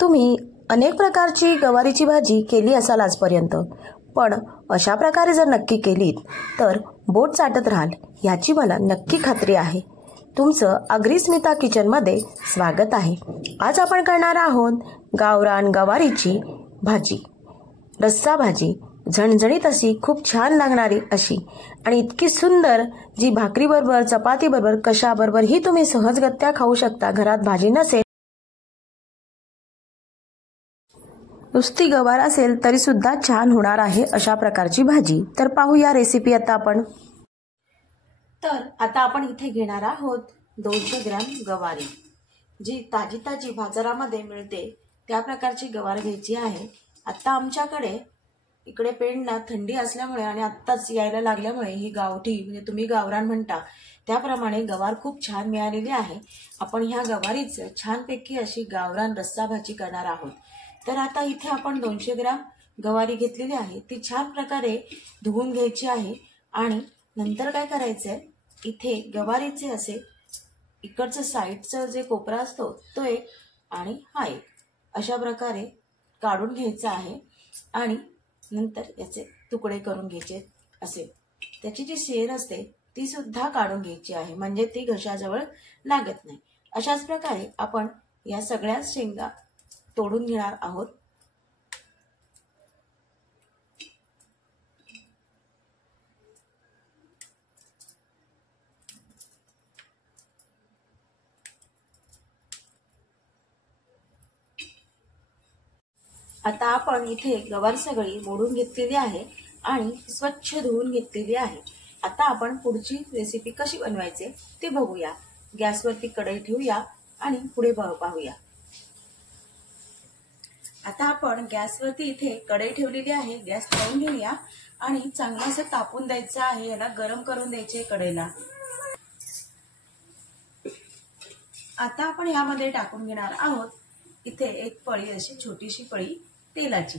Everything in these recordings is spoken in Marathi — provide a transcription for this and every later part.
तुम्ही अनेक प्रकारची गवारीची भाजी केली असाल आजपर्यंत, पण अशा प्रकारे जर नक्की केलीत तर बोट चाटत राहाल याची मला नक्की खात्री आहे। तुमचं अग्रिस्मिता किचनमध्ये स्वागत आहे। आज आपण करणार आहोत गावरान गवारीची भाजी, रस्सा भाजी, झणझणीत अशी, खूप छान लागणारी अशी आणि इतकी सुंदर जी भाकरीबरोबर चपातीबरोबर कशाबरोबरही तुम्ही सहजगत्या खाऊ शकता। घरात भाजी नसेल, नुसती गवार असेल तरी सुद्धा छान होणार आहे अशा प्रकारची भाजी। तर पाहूया रेसिपी आता आपण। आता आपण इथे घेणार आहोत 200 ग्रॅम गवारी, जी ताजी ताजी बाजारामध्ये मिळते त्या प्रकारची गवार घ्यायची आहे। आता आमच्याकडे इकडे पेणला थंडी असल्यामुळे आणि आत्ताच यायला लागल्यामुळे ही गावठी म्हणजे तुम्ही गावरान म्हणता त्याप्रमाणे गवार खूप छान मिळालेली आहे। आपण ह्या गवारीचं छानपैकी अशी गावरान रस्सा भाजी करणार आहोत। तर आता इथे आपण 200 ग्रॅम गवारी घेतलेली आहे, ती छान प्रकारे धुवून घ्यायची आहे आणि नंतर काय करायचंय, इथे गवारीचे असे इकडचं साईडचं जे कोपरा असतो तो एक आणि हा एक अशा प्रकारे काढून घ्यायचा आहे आणि नंतर याचे तुकडे करून घ्यायचे। असे त्याची जी शेर असते ती सुद्धा काढून घ्यायची आहे, म्हणजे ती घशाजवळ लागत नाही। अशाच प्रकारे आपण या सगळ्या शेंगा तोडून घेणार आहोत। आता आपण इथे गवार सगळी मोडून घेतलेली आहे आणि स्वच्छ धुवून घेतलेली आहे। आता आपण पुढची रेसिपी कशी बनवायचे ते बघूया। गॅसवरती कढई ठेवूया आणि पुढे पाहूया। आता आपण गॅसवरती इथे कढई ठेवलेली आहे, गॅस लावून घेऊया आणि चांगलं असं तापून द्यायचं आहे, याला गरम करून द्यायचे कढईला। आता आपण यामध्ये टाकून घेणार आहोत इथे एक पळी, अशी छोटीशी पळी तेलाची।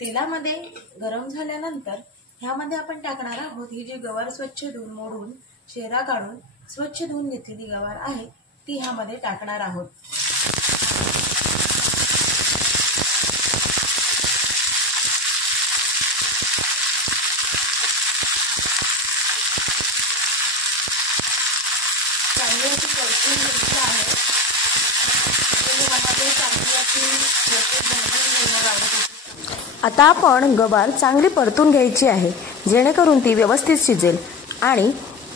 तेलामध्ये गरम झाल्यानंतर ह्यामध्ये आपण टाकणार आहोत ही जी गवार स्वच्छ धुवून मोडून शेरा काढून स्वच्छ धुवून घेतलेली गवार आहे ती ह्यामध्ये टाकणार आहोत। चांगली अशी परतून घ्यायची आहे। आता आपण गवार चांगली परतून घ्यायची आहे, जेणेकरून ती व्यवस्थित शिजेल आणि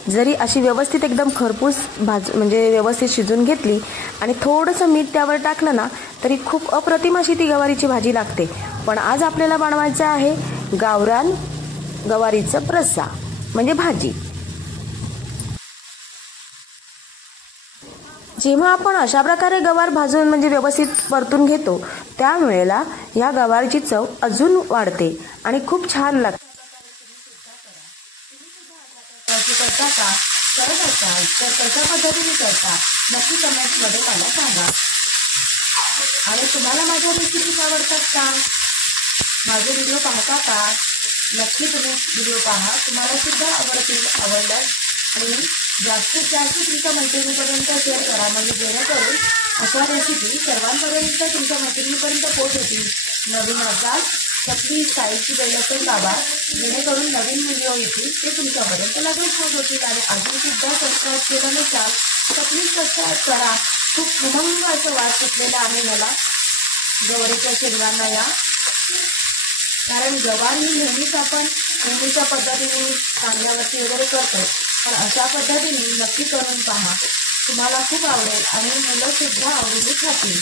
जरी अशी व्यवस्थित एकदम खरपूस म्हणजे व्यवस्थित शिजून घेतली आणि थोडंसं मीठ त्यावर टाकलं ना तरी खूप अप्रतिम अशी ती गवारीची भाजी लागते। पण आज आपल्याला बनवायचं आहे गावरान गवारीचं रस्सा म्हणजे भाजी। जेव्हा आपण अशा प्रकारे गवार भाजून म्हणजे व्यवस्थित परतून घेतो त्यावेळेला या गवारीची चव अजून वाढते आणि खूप छान लागते। करत असाल तर कशा पद्धतीने करता नक्की कमेंट्समध्ये मला सांगा। आणि तुम्हाला माझ्या रेसिपीज आवडतात का, माझे व्हिडिओ पाहता का? नक्की तुम्ही व्हिडिओ पहा, तुम्हाला सुद्धा आवडल्यास आणि जास्तीत जास्त तुमच्या मैत्रिणीपर्यंत शेअर करा, म्हणजे जेणेकरून अशा रेसिपी सर्वांपर्यंत तुमच्या मैत्रिणीपर्यंत पोहोचतील। नवीन असाल तर प्लीज साईडची बेल आयकॉन दाबा, जेणेकरून नवीन व्हिडिओ येतील ते तुमच्यापर्यंत लगेच पोहोचतील। आणि अजून सुद्धा सबस्क्राईब केलं नसाल तर प्लीज सबस्क्राईब करा। खूप खमंग असं वास सुटलेला आहे मला गवारीच्या शेंगांना या, कारण गवार ही नेहमीच आपण नेहमीच्या पद्धतीने कांद्यावरती वगैरे करतो, पण अशा पद्धतीने नक्की करून पहा, तुम्हाला खूप आवडेल आणि मुलं सुद्धा आवडीने खातील।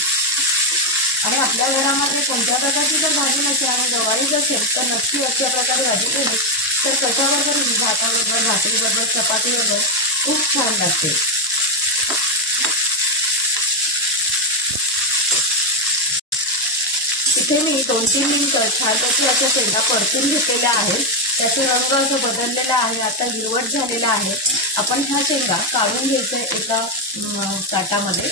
आणि आपल्या घरामध्ये कोणत्या प्रकारची जर भाजी नसेल आणि गवारीच असेल तर नक्की अशा प्रकारे भाजी केली तर कशाबरोबर, भाताबरोबर, भाकरीबरोबर, चपातीबरोबर खूप छान लागते। इथे मी 2-3 मिनिटं छानपैकी अशा शेंगा परतून घेतलेल्या आहेत, त्याचे रंग असं बदललेला आहे, आता हिरवट झालेला आहे। आपण ह्या शेंगा काढून घ्यायच्या एका ताटामध्ये।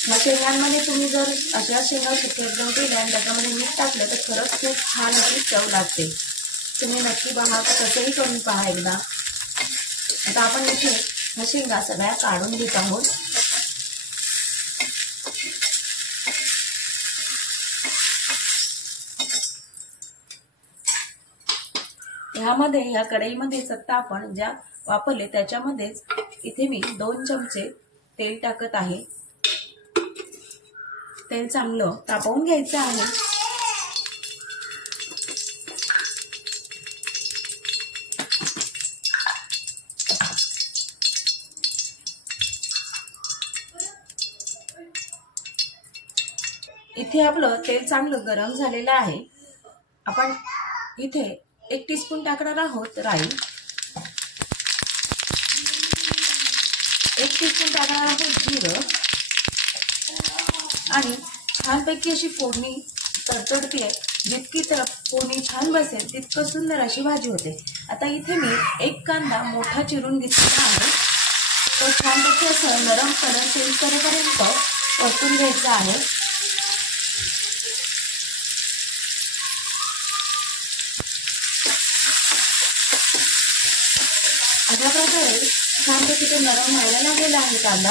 ह्या शेंगांमध्ये तुम्ही जर अशा शेंगा एकदम केल्या आणि त्याच्यामध्ये मीठ टाकलं तर खरंच खूप छान अशी चव लागते। तुम्ही नक्की पहा, तसंही करून पहा एकदा। आता आपण इथे ह्या शेंगा सगळ्या काढून घेत आहोत। ह्यामध्ये ह्या कढईमध्येच आता आपण ज्या वापरले त्याच्यामध्येच इथे मी 2 चमचे तेल टाकत आहे। तेल चांगलं तापवून घ्यायचं आहे। इथे आपलं तेल चांगलं गरम झालेलं आहे। आपण इथे 1 टीस्पून टाकणार आहोत राई, 1 टीस्पून टाकणार आहोत जिरं आणि छानपैकी अशी फोडणी तडतडते। जितकी फोडणी छान बसेल तितकं सुंदर अशी भाजी होते। आता इथे मी 1 कांदा मोठा चिरून घेतलेला आहे। तो छानपैकी असं नरम कलर चेंज करेपर्यंत परतून घ्यायचा आहे। अशा प्रकारे छानपैकी तो नरम व्हायला लागलेला आहे कांदा।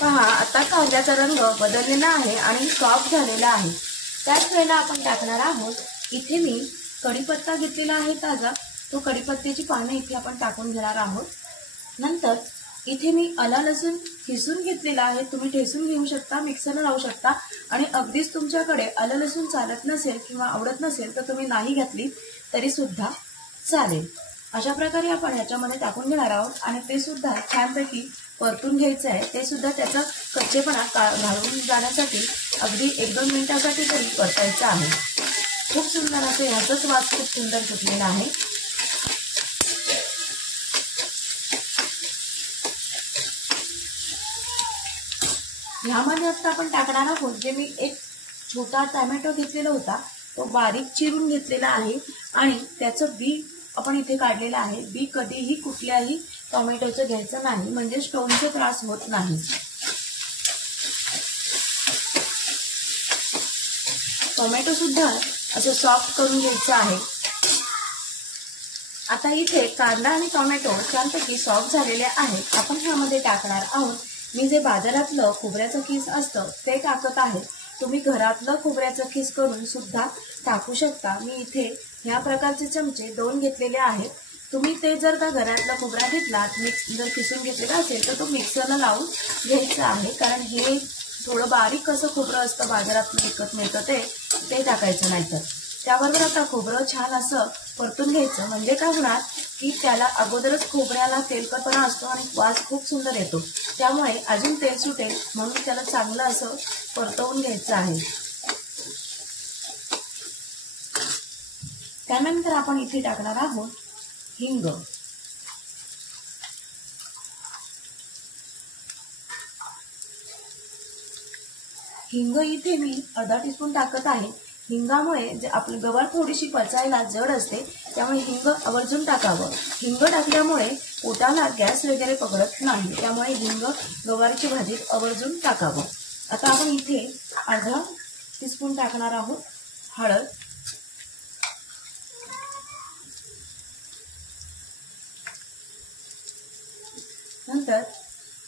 पहा आता कांद्याचा रंग बदललेला आहे आणि सॉफ्ट झालेला आहे। त्याच वेळेला आपण टाकणार आहोत इथे मी कढीपत्ता घेतलेला आहे ताजा, तो कढीपत्त्याची पानं इथे आपण टाकून घेणार आहोत। नंतर इथे मी आलं लसूण किसून घेतलेला आहे, तुम्ही ठेसून घेऊ शकता, मिक्सरला लावू शकता आणि अगदीच तुमच्याकडे आलं लसूण चालत नसेल किंवा आवडत नसेल तर तुम्ही नाही घातली तरी सुद्धा चालेल। अशा प्रकारे आपण ह्याच्यामध्ये टाकून घेणार आहोत आणि ते सुद्धा छानपैकी परतून घ्यायचं आहे। ते सुद्धा त्याचा कच्चेपणा घालून जाण्यासाठी अगदी 1-2 मिनिटासाठी तरी परतायचं आहे। खूप सुंदर असं ह्याचाच वास खूप सुंदर सुटलेला आहे। ह्यामध्ये आता आपण टाकणार आहोत जे मी 1 छोटा टोमॅटो घेतलेला होता, तो बारीक चिरून घेतलेला आहे आणि त्याचं बी आपण इथे काढलेला आहे। बी कधीही कुठल्याही टोमॅटोचं घ्यायचं नाही, म्हणजे स्टोनचा त्रास होत नाही। टोमॅटो सुद्धा असं सॉफ्ट करून घ्यायचं आहे। आता इथे कांदा आणि टोमॅटो छानपैकी सॉफ्ट झालेले आहेत। आपण ह्यामध्ये टाकणार आहोत मी जे बाजारातलं खोबऱ्याचं खीस असतं ते टाकत आहे। तुम्ही घरातलं खोबऱ्याचं खीस करून सुद्धा टाकू शकता। मी इथे ह्या प्रकारचे चमचे 2 घेतलेले आहेत। तुम्ही ते जर का घरातला खोबरा घेतला जर किसून घेतलेला असेल तर तो मिक्सरला लावून घ्यायचा आहे, कारण हे थोडं बारीक असं खोबरं असतं बाजारात विकत मिळतं ते टाकायचं नाही। तर त्याबरोबर आता खोबरं छान असं परतून घ्यायचं, म्हणजे काय होणार की त्याला अगोदरच खोबऱ्याला तेलकटपणा असतो आणि वास खूप सुंदर येतो, त्यामुळे अजून तेल सुटेल म्हणून त्याला चांगलं असं परतवून घ्यायचं आहे। त्यानंतर आपण इथे टाकणार आहोत हिंग, हिंग इथे मी अर्धा टीस्पून टाकत आहे। हिंगामुळे जे आपली गवार थोडीशी पचायला जड असते, त्यामुळे हिंग आवर्जून टाकावं। हिंग टाकल्यामुळे पोटाला गॅस वगैरे पकडत नाही, त्यामुळे हिंग गवारीची भाजीत आवर्जून टाकावं। आता आपण इथे अर्धा टीस्पून टाकणार आहोत हळद, नंतर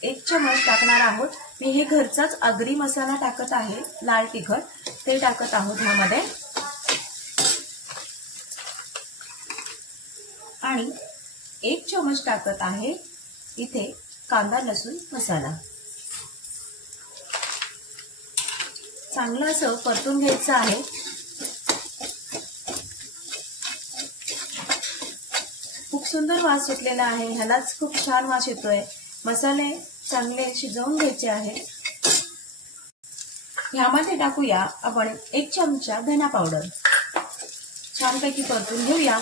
1 चमच टाकणार आहोत मी हे घरचाच आगरी मसाला टाकत आहे, लाल तिखट ते टाकत आहोत ह्यामध्ये आणि 1 चमच टाकत आहे इथे कांदा लसूण मसाला। चांगलं असं परतून घ्यायचं आहे। खूप सुंदर वास सुटलेला आहे, ह्यालाच खूप छान वास येतोय। मसाले चांगले शिजवून घ्यायचे आहेत। ह्यामध्ये टाकूया आपण 1 चमचा धना पावडर, छानपैकी परतून घेऊया।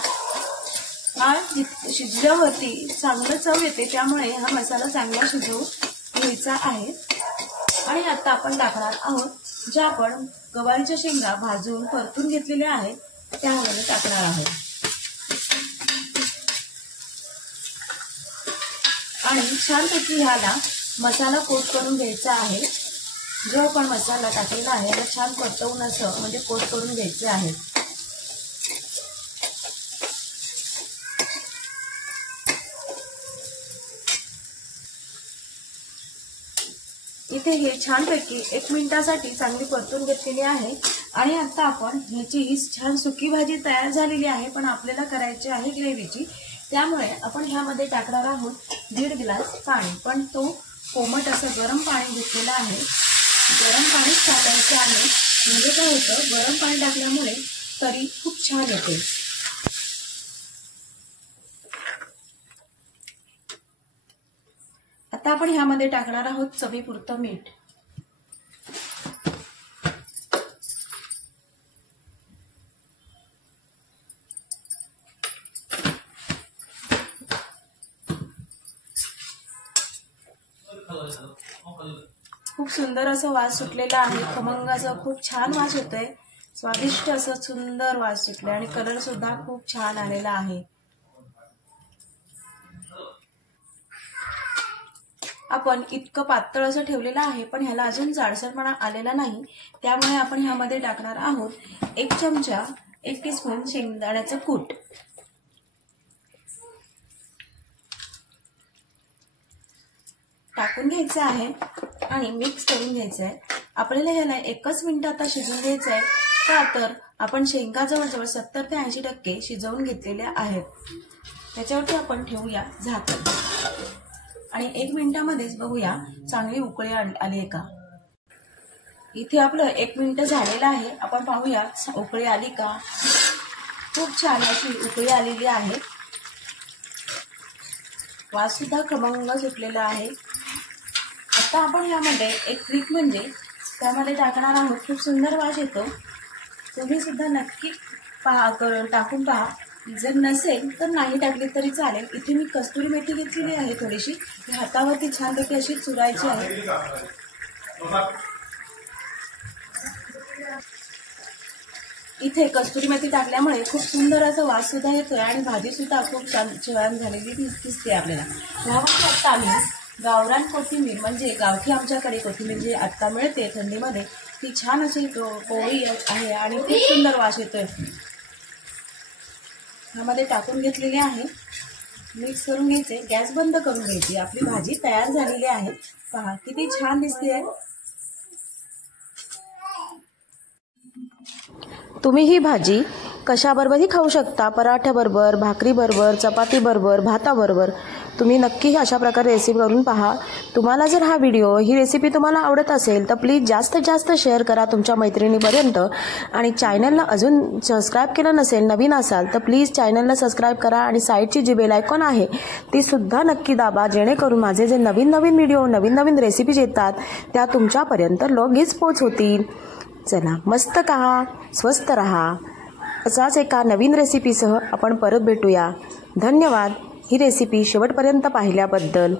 हा शिजल्यावरती चांगलं चव येते, त्यामुळे हा मसाला चांगला शिजवून घ्यायचा आहे। आणि आता आपण टाकणार आहोत ज्या आपण गवारीच्या शेंगा भाजून परतून घेतलेल्या आहेत त्यामध्ये टाकणार आहोत आणि छानपैकी ह्याला मसाला कोट करून घ्यायचा आहे। जो आपण मसाला टाकलेला आहे याला छान परतवून असं म्हणजे कोट करून घ्यायचे आहे। इथे हे छानपैकी 1 मिनिटासाठी चांगली परतून घेतलेली आहे आणि आता आपण ह्याची ही छान सुकी भाजी तयार झालेली आहे, पण आपल्याला करायची आहे ग्रेव्हीची। त्यामुळे आपण ह्यामध्ये टाकणार आहोत 1.5 ग्लास पाणी, पण तो कोमट असं गरम पाणी घेतलेलं आहे। गरम पाणीच टाकायचं आहे, म्हणजे काय होतं गरम पाणी टाकल्यामुळे तरी खूप छान येते। आता आपण ह्यामध्ये टाकणार आहोत चवीपुरतं मीठ। खूप सुंदर असं वास सुटलेला आहे, खमंग असं खूप छान वास येतोय, स्वादिष्ट असं सुंदर वास सुटले आणि कलर सुद्धा खूप छान आलेला आहे। आपण इतकं पातळ असं ठेवलेलं आहे, पण ह्याला अजून जाडसरपणा आलेला नाही। त्यामुळे आपण ह्यामध्ये टाकणार आहोत 1 चमचा 1 टीस्पून शेंगदाण्याचं कूट। टाकून घ्यायचं आहे आणि मिक्स करून घ्यायचं आहे। आपल्याला ह्याला 1 मिनिट आता शिजवून घ्यायचं आहे, का तर आपण शेंगा जवळजवळ 70 ते 80% शिजवून घेतलेल्या आहेत। त्याच्यावरती आपण ठेवूया झाकण आणि 1 मिनिटामध्येच बघूया चांगली उकळी आली आहे का। इथे आपलं 1 मिनिट झालेलं आहे, आपण पाहूया उकळी आली का। खूप छान अशी उकळी आलेली आहे, वास सुद्धा खमंग सुटलेला आहे। आता आपण ह्यामध्ये एक ट्रिक म्हणजे त्यामध्ये टाकणार आहोत, खूप सुंदर वास येतो, तुम्ही सुद्धा नक्की टाकून पहा। जर नसेल तर नाही टाकली तरी चालेल। इथे मी कस्तुरी मेथी घेतलेली आहे, थोडीशी हातावरती छानपैकी अशी चुरायची आहे। इथे कस्तुरी मेथी टाकल्यामुळे खूप सुंदर असा वास सुद्धा येतोय आणि भाजी सुद्धा खूप छान झालेली दिसते आपल्याला। ह्यामध्ये आता आम्ही गावरान कोथिंबीर म्हणजे गावठी आमच्याकडे कोथिंबीर जी आता मिळते थंडीमध्ये, ती छान अशी कोवळी आहे आणि खूप सुंदर वास येतोय, ह्यामध्ये टाकून घेतलेली आहे। मिक्स करून घ्यायचे, गॅस बंद करून घ्यायची। आपली भाजी तयार झालेली आहे, पहा किती छान दिसते। तुम्ही ही भाजी कशाबरोबरही खाऊ शकता, पराठ्याबरोबर, भाकरीबरोबर, चपातीबरोबर, भाताबरोबर। तुम्ही नक्की अशा प्रकारे रेसिपी करून पहा। तुम्हाला जर हा व्हिडिओ ही रेसिपी तुम्हाला आवडत असेल तर प्लीज जास्तीत जास्त शेअर करा तुमच्या मैत्रिणीपर्यंत आणि चॅनलला अजून सबस्क्राईब केलं नसेल, नवीन असाल तर प्लीज चॅनलला सबस्क्राईब करा आणि साईडची जी बेल आयकॉन आहे ती सुद्धा नक्की दाबा, जेणेकरून माझे जे नवीन व्हिडिओ नवीन रेसिपीज येतात त्या तुमच्यापर्यंत लगेच पोहोचतील। चला मस्त खा, स्वस्त रहा। असाच एका नवीन रेसिपीसह आपण परत भेटूया। धन्यवाद ही रेसिपी शेवटपर्यंत पाहिल्याबद्दल।